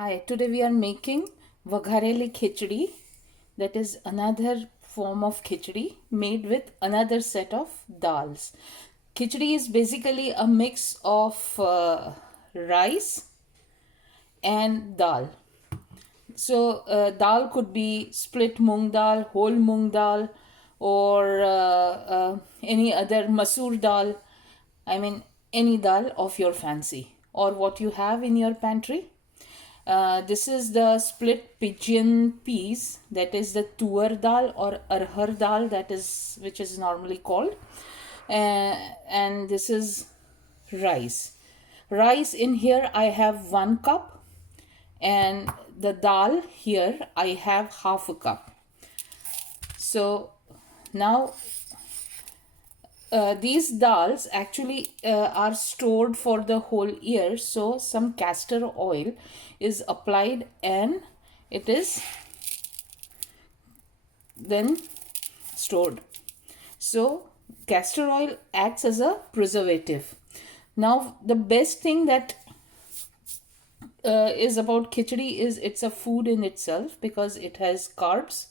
Hi, today we are making Vaghareli khichdi. That is another form of khichdi made with another set of dals. Khichdi is basically a mix of rice and dal. So, dal could be split mung dal, whole mung dal, or any other masoor dal. I mean, any dal of your fancy or what you have in your pantry. This is the split pigeon peas, that is the tuar dal or arhar dal, that is which is normally called, and this is rice. Rice in here I have 1 cup, and the dal here I have half a cup. So now these dals actually are stored for the whole year, so some castor oil is applied and it is then stored. So castor oil acts as a preservative. Now the best thing that is about khichdi is it's a food in itself because it has carbs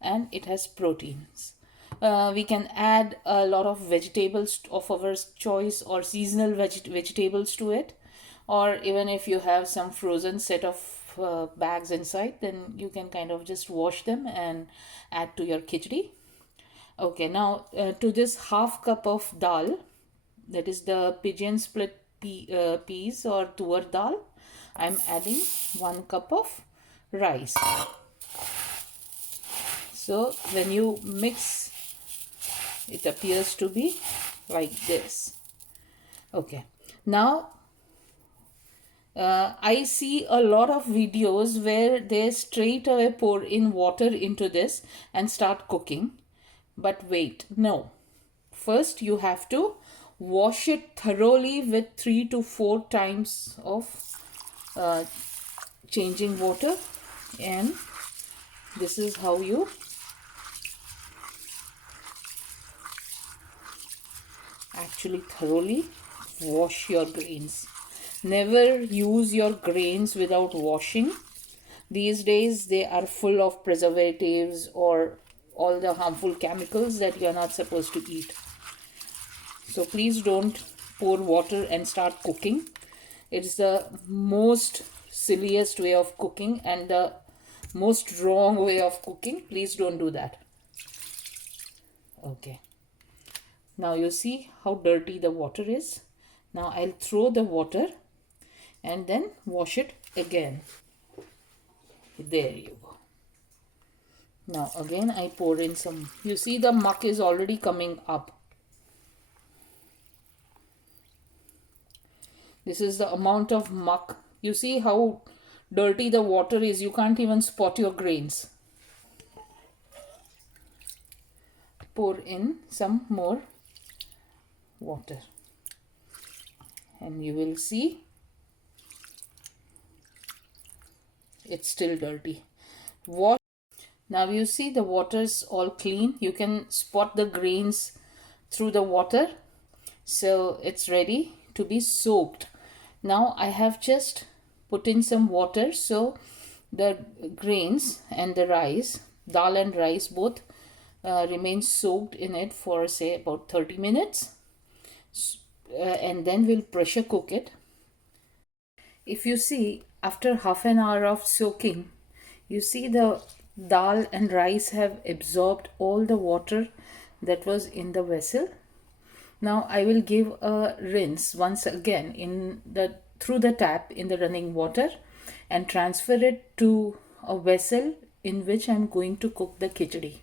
and it has proteins. We can add a lot of vegetables of our choice or seasonal vegetables to it, or even if you have some frozen set of bags inside, then you can kind of just wash them and add to your khichdi. Okay, now to this half cup of dal, that is the pigeon split peas or tuar dal, I'm adding 1 cup of rice. So when you mix, it appears to be like this. Okay, now I see a lot of videos where they straight away pour in water into this and start cooking. But wait, no. First, you have to wash it thoroughly with 3 to 4 times of changing water, and this is how you actually thoroughly wash your grains. Never use your grains without washing. These days they are full of preservatives or all the harmful chemicals that you are not supposed to eat. So please don't pour water and start cooking. It's the most silliest way of cooking and the most wrong way of cooking. Please don't do that. Okay. Now you see how dirty the water is. Now I'll throw the water and then wash it again. There you go. Now again I pour in some. You see the muck is already coming up. This is the amount of muck. You see how dirty the water is. You can't even spot your grains. Pour in some more water and you will see it's still dirty. Wash. Now you see the water's all clean. You can spot the grains through the water. So it's ready to be soaked. Now I have just put in some water so the grains and the rice, dal and rice both remain soaked in it for say about 30 minutes. And then we'll pressure cook it. If you see, after half an hour of soaking, you see the dal and rice have absorbed all the water that was in the vessel. Now I will give a rinse once again through the tap in the running water and transfer it to a vessel in which I am going to cook the khichdi.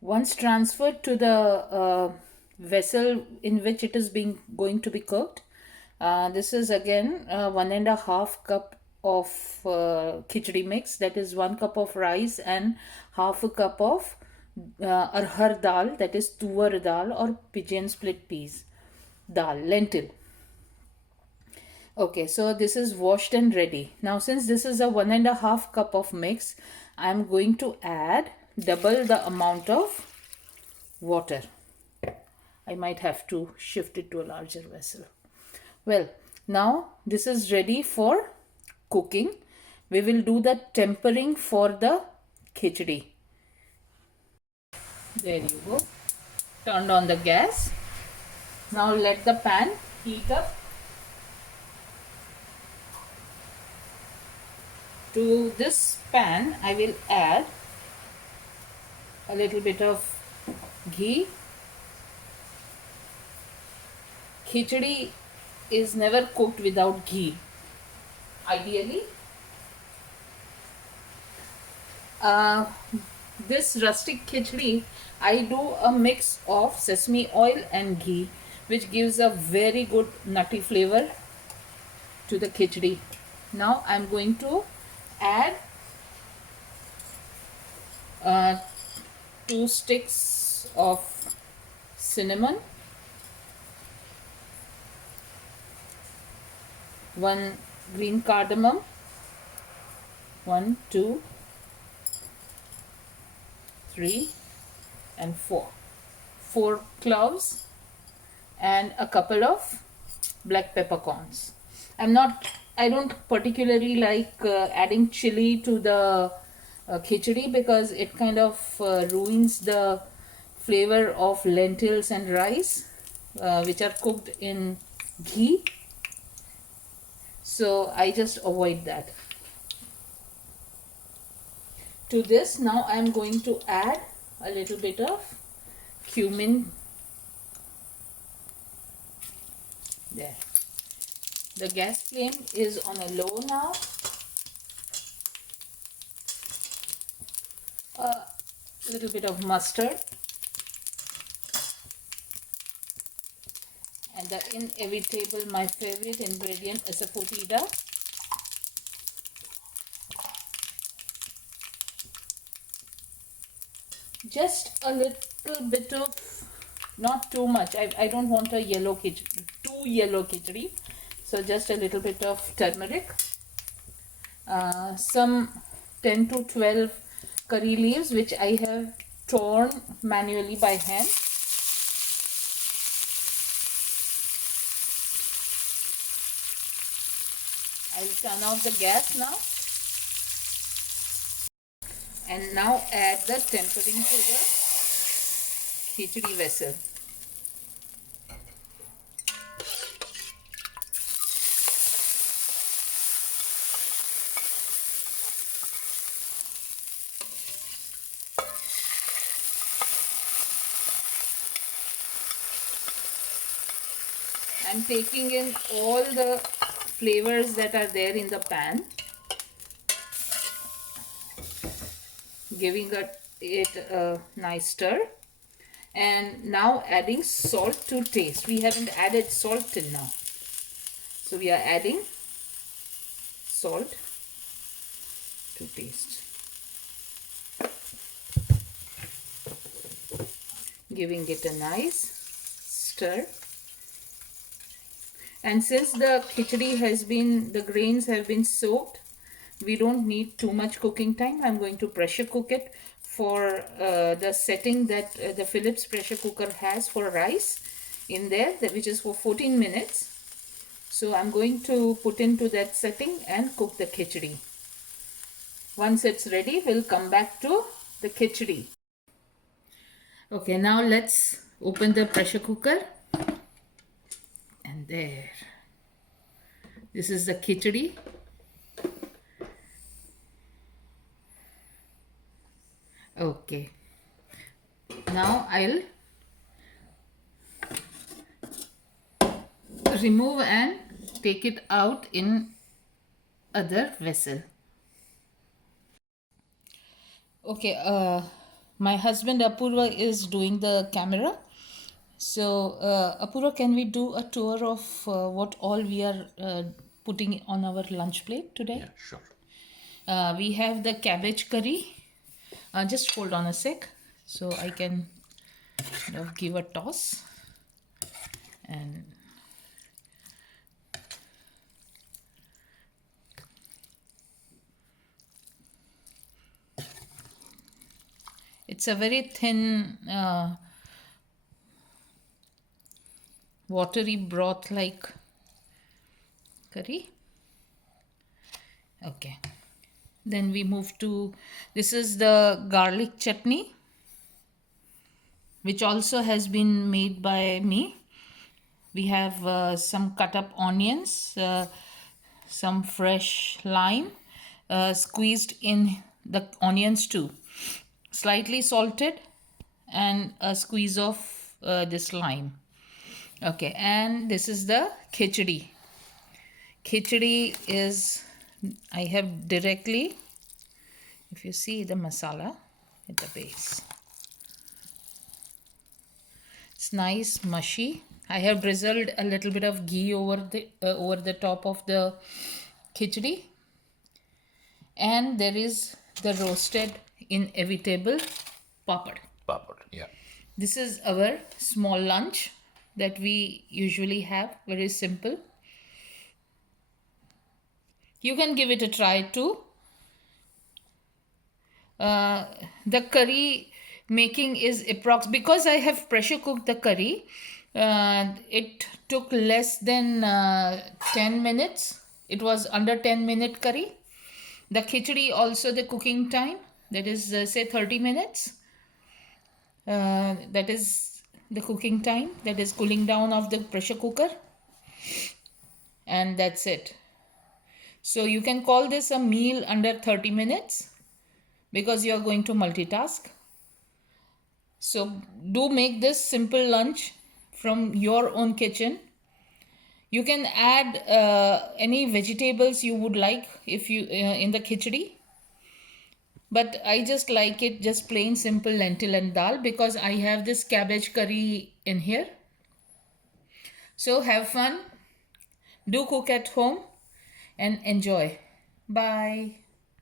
Once transferred to the vessel in which it is going to be cooked, this is again 1.5 cup of khichdi mix, that is 1 cup of rice and half a cup of arhar dal, that is tuar dal or pigeon split peas dal, lentil. Okay, so this is washed and ready. Now since this is a 1.5 cup of mix, I am going to add double the amount of water. I might have to shift it to a larger vessel. Well, now this is ready for cooking we will do the tempering for the khichdi. There you go. Turned on the gas. Now let the pan heat up. To this pan, I will add a little bit of ghee. Khichdi is never cooked without ghee, ideally. This rustic khichdi, I do a mix of sesame oil and ghee, which gives a very good nutty flavor to the khichdi. Now I'm going to add 2 sticks of cinnamon, 1 green cardamom, 1, 2, 3 and 4 cloves, and a couple of black peppercorns. I don't particularly like adding chili to the khichdi because it kind of ruins the flavor of lentils and rice which are cooked in ghee, so I just avoid that. To this, now I am going to add a little bit of cumin. There. The gas flame is on a low now. A little bit of mustard. And the inevitable, my favorite ingredient, asafoetida. Just a little bit of, not too much. I don't want a yellow khichdi, too yellow khichdi. So just a little bit of turmeric. Some 10 to 12 curry leaves which I have torn manually by hand. I'll turn off the gas now. And now add the tempering to the khichdi vessel. I'm taking in all the flavors that are there in the pan, giving it a nice stir, and now adding salt to taste. We haven't added salt till now, so we are adding salt to taste, giving it a nice stir. And since the khichdi has been, the grains have been soaked, we don't need too much cooking time. I'm going to pressure cook it for the setting that the Philips pressure cooker has for rice in there, which is for 14 minutes. So I'm going to put into that setting and cook the khichdi. Once it's ready, we'll come back to the khichdi. Okay, now let's open the pressure cooker. And there. This is the khichdi. Okay. Now I'll remove and take it out in other vessel. Okay, my husband Apurva is doing the camera. So Apurva, can we do a tour of what all we are putting on our lunch plate today? Yeah, sure. We have the cabbage curry. Just hold on a sec so I can give a toss. And it's a very thin watery broth like curry. Okay, Then we move to, this is the garlic chutney, which also has been made by me. We have some cut up onions, some fresh lime, squeezed in the onions too, slightly salted, and a squeeze of this lime. Okay, and this is the khichdi. Khichdi is, I have directly, if you see the masala at the base, it's nice mushy. I have drizzled a little bit of ghee over the top of the khichdi, and there is the roasted inevitable papad. Papad, yeah. This is our small lunch that we usually have, very simple. You can give it a try too. The curry making is because I have pressure cooked the curry. It took less than 10 minutes. It was under 10-minute curry. The khichdi also, the cooking time, that is say 30 minutes. That is the cooking time, that is cooling down of the pressure cooker, and that's it. So you can call this a meal under 30 minutes because you are going to multitask. So do make this simple lunch from your own kitchen. You can add any vegetables you would like if you in the khichdi, but I just like it just plain simple lentil and dal because I have this cabbage curry in here. So have fun, do cook at home, and enjoy. Bye.